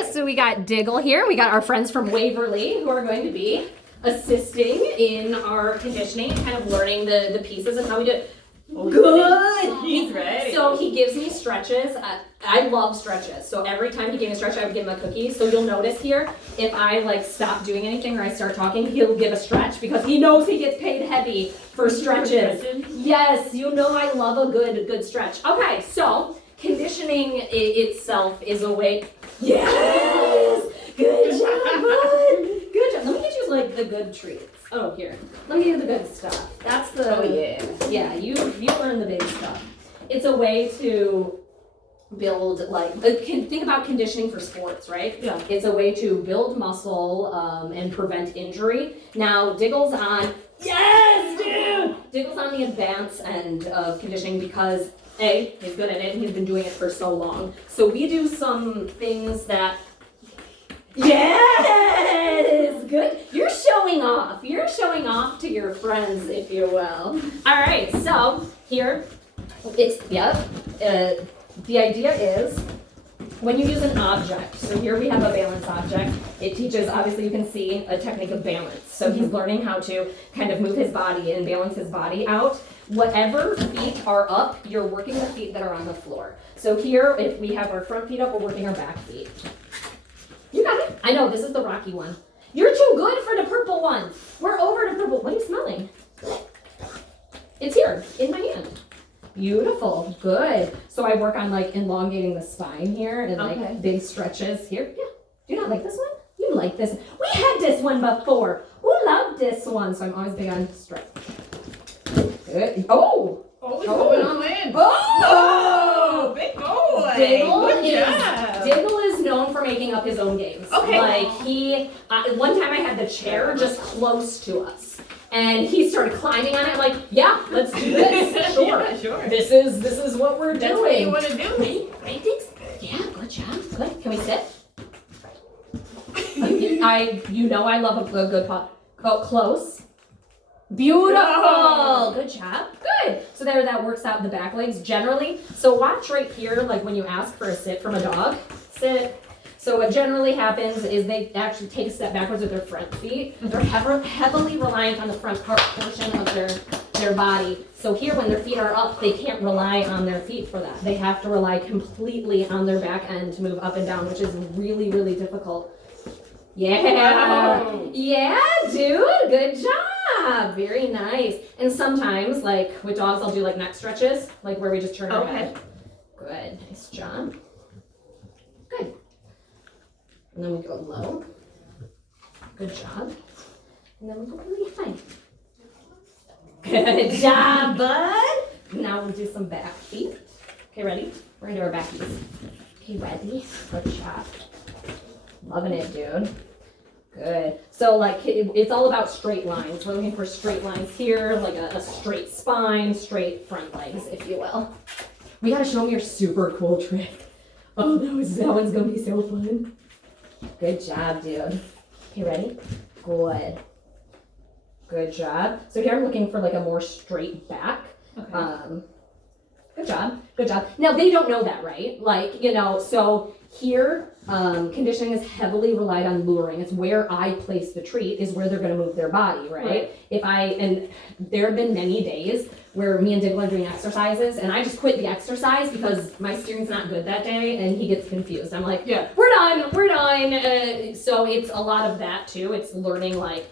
right, so we got Diggle here. We got our friends from Waverly who are going to be assisting in our conditioning, kind of learning the pieces and how we do it. Good. He's ready. So he gives me stretches. I love stretches. So every time he gave me a stretch, I would give him a cookie. So you'll notice here, if I like stop doing anything or I start talking, he'll give a stretch because he knows he gets paid heavy for stretches. Yes, you know I love a good stretch. Okay, so conditioning itself is a way. Yes, good job, bud. Good job. Let me get you like the good treats. Oh, here. Let me give you the good stuff. That's the. Oh yeah. Yeah, you learn the big stuff. It's a way to build think about conditioning for sports, right? Yeah. It's a way to build muscle and prevent injury. Now, Diggle's on. Yes, dude. Diggle's on the advanced end of conditioning because he's good at it and he's been doing it for so long. So we do some things that. Yes! Good. You're showing off. You're showing off to your friends, if you will. All right, so here, the idea is when you use an object, so here we have a balance object, it teaches, obviously you can see, a technique of balance. So he's learning how to kind of move his body and balance his body out. Whatever feet are up, you're working the feet that are on the floor. So here, if we have our front feet up, we're working our back feet. You got it. I know, this is the rocky one. You're too good for the purple one. We're over to purple. What are you smelling? It's here, in my hand. Beautiful, good. So I work on like elongating the spine here and like big stretches here. Yeah, do you not like this one? You like this. We had this one before. Who loved this one? So I'm always big on stretch. Good. Oh! Oh, going on in. Oh! Big boy. Diggle is known for making up his own games. Okay. Like one time I had the chair just close to us, and he started climbing on it. I'm like, yeah, let's do this. Sure. Yeah, sure. This is what we're doing. That's what you want to do. Right, Diggs? Yeah, good job. Good. Can we sit? I love a good pot. Go close. Beautiful. Oh. Good job. Good. So there, that works out the back legs generally. So watch right here, like when you ask for a sit from a dog. Sit. So what generally happens is they actually take a step backwards with their front feet. They're heavily reliant on the front portion of their body. So here, when their feet are up, they can't rely on their feet for that. They have to rely completely on their back end to move up and down, which is really, really difficult. Yeah. Wow. Yeah, dude. Good job. Very nice. And sometimes, like with dogs, I'll do like neck stretches, like where we just turn our head. Good. Nice job. Good. And then we go low. Good job. And then we go really high. Good job, bud. Now we'll do some back feet. Okay, ready? We're gonna do our back feet. Okay, ready? Good job. Loving it, dude. Good. So like it's all about straight lines. We're looking for straight lines here, like a straight spine, straight front legs, if you will. We gotta show them your super cool trick. Oh, that one's gonna be so fun. Good job, dude. Okay, ready? Good. Good job. So here I'm looking for like a more straight back. Okay. Good job. Good job. Now they don't know that, right? Like, so here, conditioning is heavily relied on luring. It's where I place the treat is where they're going to move their body, right? And there have been many days where me and Diggle are doing exercises and I just quit the exercise because my steering's not good that day and he gets confused. I'm like, yeah, we're done. So it's a lot of that too. It's learning like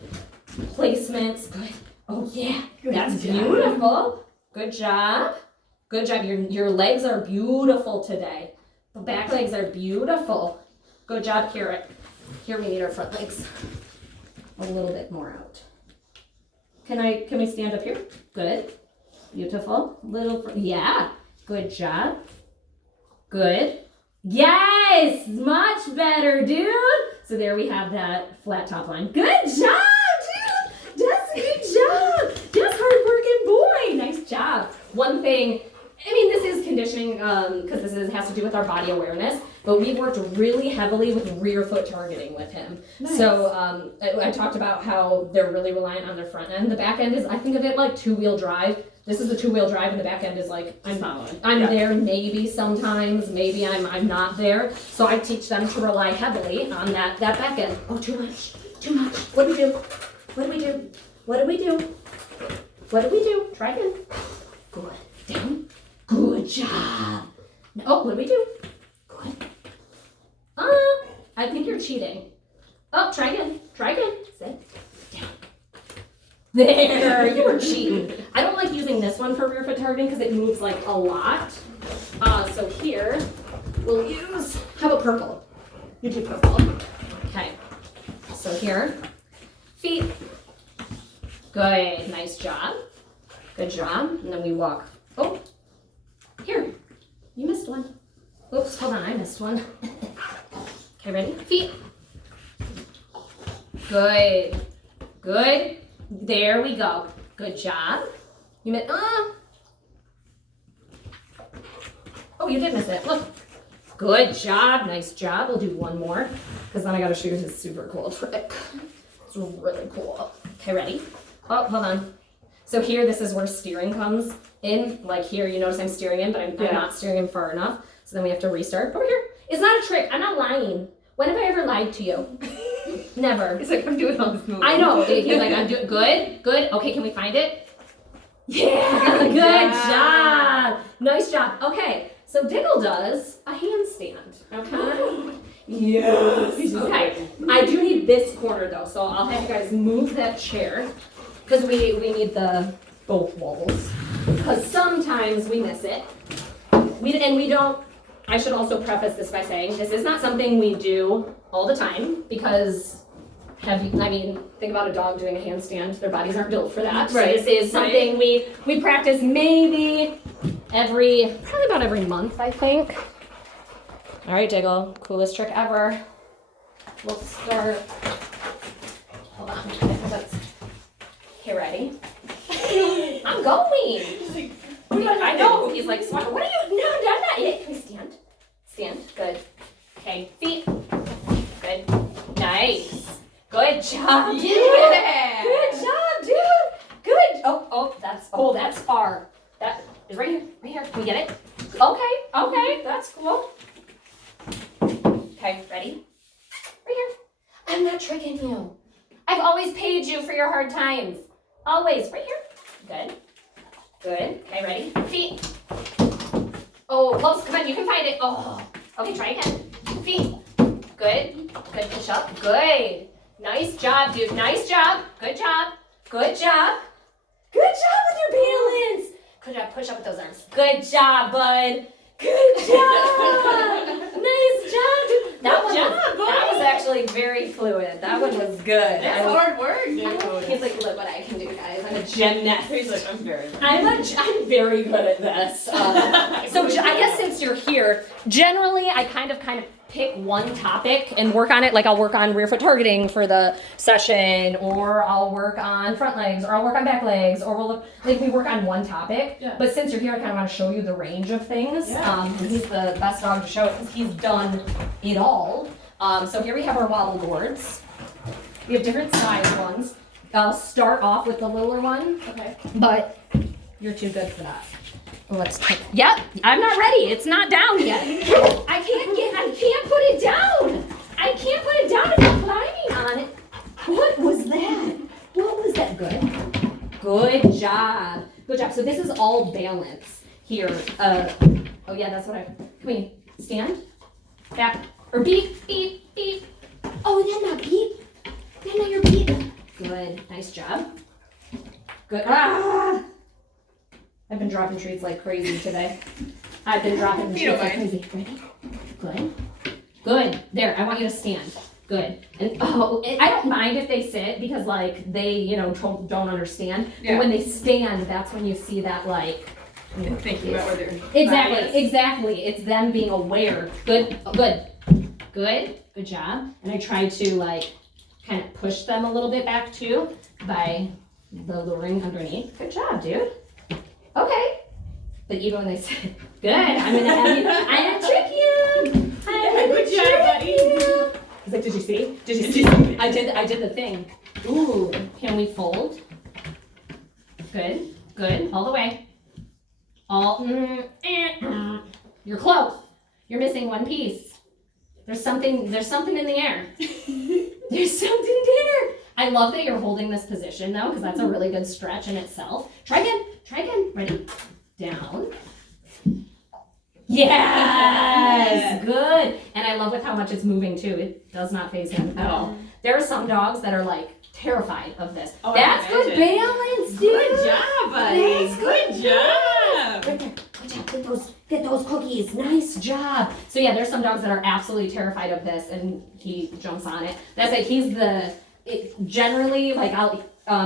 placements. Good. Oh yeah, that's beautiful. Good job. Good job. Your legs are beautiful today. The back legs are beautiful. Good job. Here we need our front legs a little bit more out. Can we stand up here? Good. Beautiful. Yeah. Good job. Good. Yes! Much better, dude. So there we have that flat top line. Good job, dude. That's a good job. That's hard-working boy. Nice job. One thing, this is conditioning because has to do with our body awareness. but we've worked really heavily with rear foot targeting with him. Nice. So I talked about how they're really reliant on their front end. The back end is, I think of it like two-wheel drive. This is the two-wheel drive, and the back end is like, I'm there maybe sometimes, maybe I'm not there. So I teach them to rely heavily on that back end. Oh, too much. What do we do? Try again. Good. Down. Good job. Oh, what do we do? Good. I think you're cheating. Oh, try again. Sit down. There, you were cheating. I don't like using this one for rear foot targeting because it moves like a lot. So here, we'll use, how about purple? You do purple. Okay. So here, feet. Good, nice job. Good job. And then we walk. Oh, here, you missed one. Oops, hold on, I missed one. Okay, ready? Feet. Good. There we go. Good job. You missed, oh, you did miss it. Look. Good job. Nice job. We'll do one more because then I got to show you this super cool trick. It's really cool. Okay, ready? Oh, hold on. So here, this is where steering comes in. Like here, you notice I'm steering in, but I'm not steering in far enough. So then we have to restart. Over here. It's not a trick. I'm not lying. When have I ever lied to you? Never. He's like, I'm doing all this moving. I know. He's like, I'm doing good. Okay, can we find it? Yeah, good job. Nice job. Okay, so Diggle does a handstand. Okay. Yes. Okay. I do need this corner though, so I'll have you guys move that chair because we need the both walls because sometimes we miss it. We don't. I should also preface this by saying this is not something we do all the time because think about a dog doing a handstand. Their bodies aren't built for that. Right. So this is something we practice maybe probably about every month, I think. All right, Diggle, coolest trick ever. We'll start. Hold on. Okay, ready? I'm going. I know. He's like, what are you? No, I'm not it. Can we stand? Stand. Good. Okay, feet. Good. Nice. Good job, dude. Yeah. Good job, dude. Good. That's far. That is right here. Right here. Can we get it? Okay. That's cool. Okay, ready? Right here. I'm not tricking you. I've always paid you for your hard times. Always. Right here. Good. Okay, ready? Feet. Oh, close. Come on, you can find it. Oh. Okay, try again. Feet. Good. Good push up. Good. Nice job, dude. Nice job. Good job. Good job. Good job with your balance. Good job. Push up with those arms. Good job, bud. Good job. Nice job, dude. That was actually very fluid. That one was good. That's hard work, dude. He's like, look what I can do, guys. I'm a gymnast. He's like, I'm very I'm very good at this. So I guess since you're here, generally I kind of pick one topic and work on it. Like I'll work on rear foot targeting for the session, or I'll work on front legs, or I'll work on back legs, or we work on one topic. Yeah. But since you're here, I kind of want to show you the range of things. Yeah. And he's the best dog to show it because he's done it all. So here we have our wobble boards. We have different size ones. I'll start off with the littler one. Okay. But you're too good for that. Let's put, yep, I'm not ready. It's not down yet. I can't put it down. I can't put it down if I'm climbing on it. What was that? Good job. Good job. So this is all balance here. Oh yeah, that's what can we stand? Back. Or beep, beep, beep. Oh, then not beep. Then not your beep. Good. Nice job. Good. I've been dropping treats like crazy today. I've been dropping treats like crazy. Ready? Good. There, I want you to stand. Good. And I don't mind if they sit because they, don't understand. Yeah. But when they stand, that's when you see that thinking about where they're Exactly. It's them being aware. Good job. And I try to kind of push them a little bit back too by the luring underneath. Good job, dude. Okay. But even when they say, good, I'm gonna trick you. Good job, buddy. He's like, did you see? Did you see? I did the thing. Ooh, can we fold? Good, good, all the way. You're close. You're missing one piece. There's something in the air. There's something there. I love that you're holding this position though, because that's a really good stretch in itself. Try again. Ready? Down. Yes, good. And I love with how much it's moving too. It does not faze him at all. There are some dogs that are like terrified of this. Oh, that's good balance, dude. Good job, buddy. That's good job. Right there. Good job. Get those cookies. Nice job. So yeah, there's some dogs that are absolutely terrified of this, and he jumps on it. That's like generally like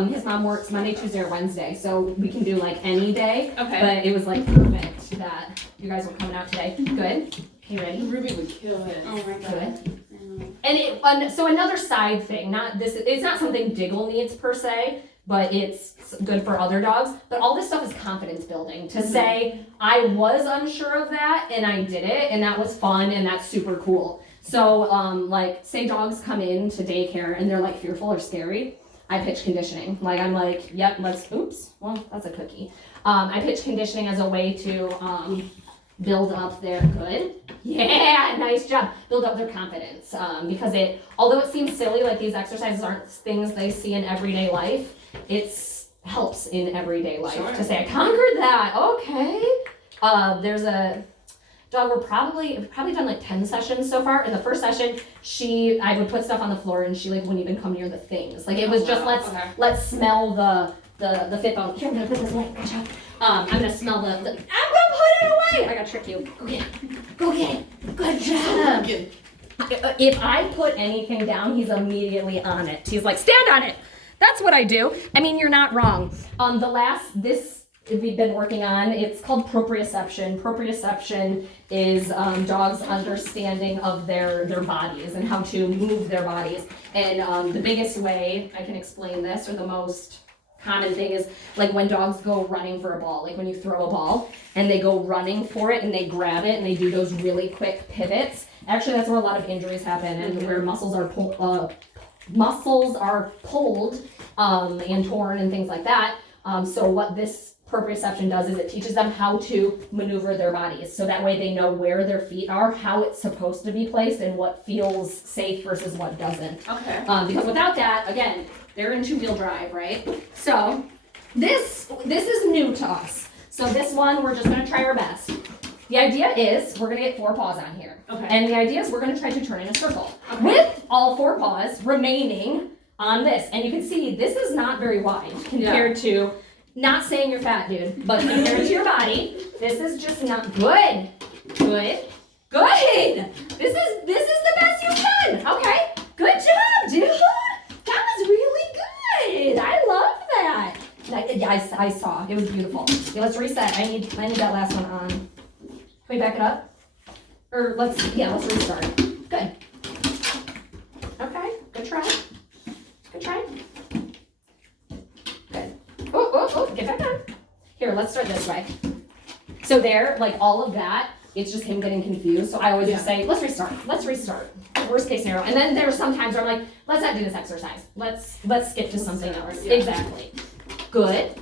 his mom works Monday, Tuesday, or Wednesday, so we can do like any day. Okay. But it was like perfect that you guys were coming out today. Good. Okay, ready? Ruby would kill it. Oh my god. Good. And so another side thing, it's not something Diggle needs per se, but it's good for other dogs. But all this stuff is confidence building. To say, I was unsure of that and I did it and that was fun and that's super cool. So like say dogs come in to daycare and they're like fearful or scary, I pitch conditioning. Like I'm like, yep, that's a cookie. I pitch conditioning as a way to build up their good. Yeah, nice job. Build up their confidence. Because although it seems silly, like these exercises aren't things they see in everyday life, it helps in everyday life. Sure. To say, I conquered that. Okay. There's a dog, we've probably done like 10 sessions so far. In the first session, I would put stuff on the floor and she like wouldn't even come near the things. Like it was just let's smell the fit bone. Here, I'm gonna put this away. Good job. I'm gonna smell I'm gonna put it away. I gotta trick you. Go get it. Good job. If I put anything down, he's immediately on it. He's like, stand on it. That's what I do. I mean, you're not wrong. This we've been working on, it's called proprioception. Proprioception is dogs' understanding of their bodies and how to move their bodies. And the biggest way I can explain this, or the most common thing, is like when dogs go running for a ball, like when you throw a ball and they go running for it and they grab it and they do those really quick pivots. Actually, that's where a lot of injuries happen and where muscles are pulled and torn and things like that. So what this proprioception does is it teaches them how to maneuver their bodies. So that way they know where their feet are, how it's supposed to be placed, and what feels safe versus what doesn't. Okay. Because without that, again, they're in two-wheel drive, right? So this is new to us. So this one, we're just gonna try our best. The idea is we're gonna get 4 paws on here. Okay. And the idea is we're gonna try to turn in a circle with all 4 paws remaining on this. And you can see this is not very wide compared to, not saying you're fat, dude, but compared to your body, this is just not good. Good. This is the best you've done. Okay. Good job, dude. That was really good. I love that. I saw. It was beautiful. Okay, let's reset. I need that last one on. Can we back it up? Or let's restart. Good. Okay. Good try. Good. Oh, get back on. Here, let's start this way. So there, like all of that, it's just him getting confused. So I always just say, let's restart. Worst case scenario. And then there's some times where I'm like, let's not do this exercise. Let's skip to something else. Yeah. Exactly. Good.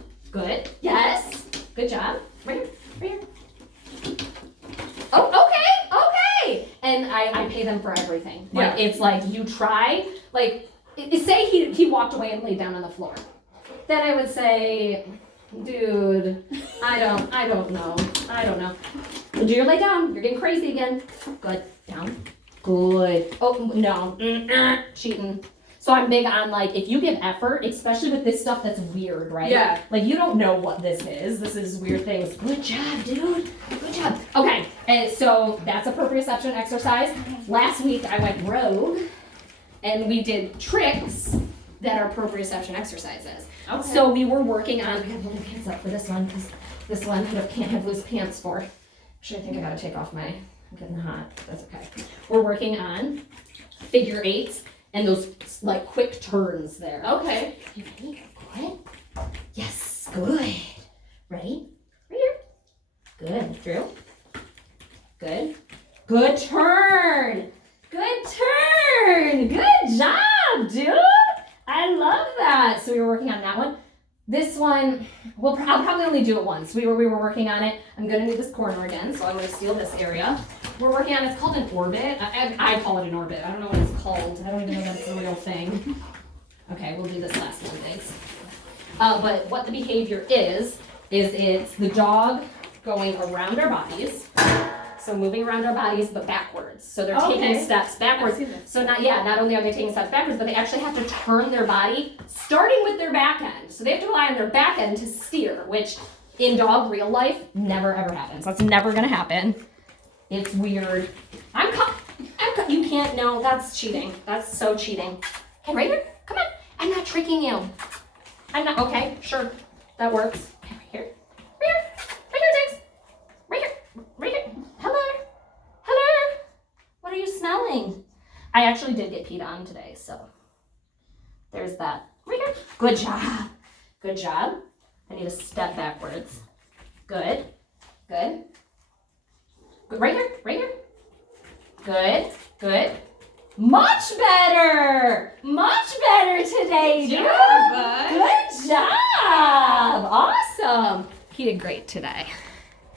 Yes. Good job. Right here. Oh, okay. And I pay them for everything. Like it's like you try, like say he walked away and laid down on the floor. Then I would say, dude, I don't know. Do your lay down. You're getting crazy again. Good. Down. Good. Oh, no. Cheating. So I'm big on, like, if you give effort, especially with this stuff that's weird, right? Yeah. Like, you don't know what this is. This is weird things. Good job, dude. Good job. Okay. And so that's a proprioception exercise. Last week I went rogue and we did tricks that are proprioception exercises. Okay. So we were working on, I gotta pull my pants up for this one because this one I can't have loose pants for. Actually, I think I gotta take off I'm getting hot. That's okay. We're working on figure 8s and those like quick turns there. Okay. You ready? Good. Yes. Good. Ready? Right here. Good. Through. Good. Good turn. Good turn. Good job, dude. I love that. So we were working on that one. This one, well, I'll probably only do it once. We were working on it. I'm gonna do this corner again, so I'm gonna steal this area. We're working on, it's called an orbit. I call it an orbit. I don't know what it's called. I don't even know that it's a real thing. Okay, we'll do this last one, thanks. But what the behavior is it's the dog going around our bodies. So moving around our bodies, but backwards. So they're taking steps backwards. So not only are they taking steps backwards, but they actually have to turn their body, starting with their back end. So they have to rely on their back end to steer, which in dog real life never ever happens. That's never gonna happen. It's weird. You can't know. That's cheating. That's so cheating. Okay, right here. Come on. I'm not tricking you. I'm not. Okay, sure. That works. Okay, right here. Right here, Diggs. Right here. Right here. Hello. Hello. What are you smelling? I actually did get peed on today, so there's that. Right here. Good job. Good job. I need to step backwards. Good. Good. Good. Right here. Right here. Good. Good. Much better. Much better today, dude. Good job, bud. Good job. Awesome. He did great today.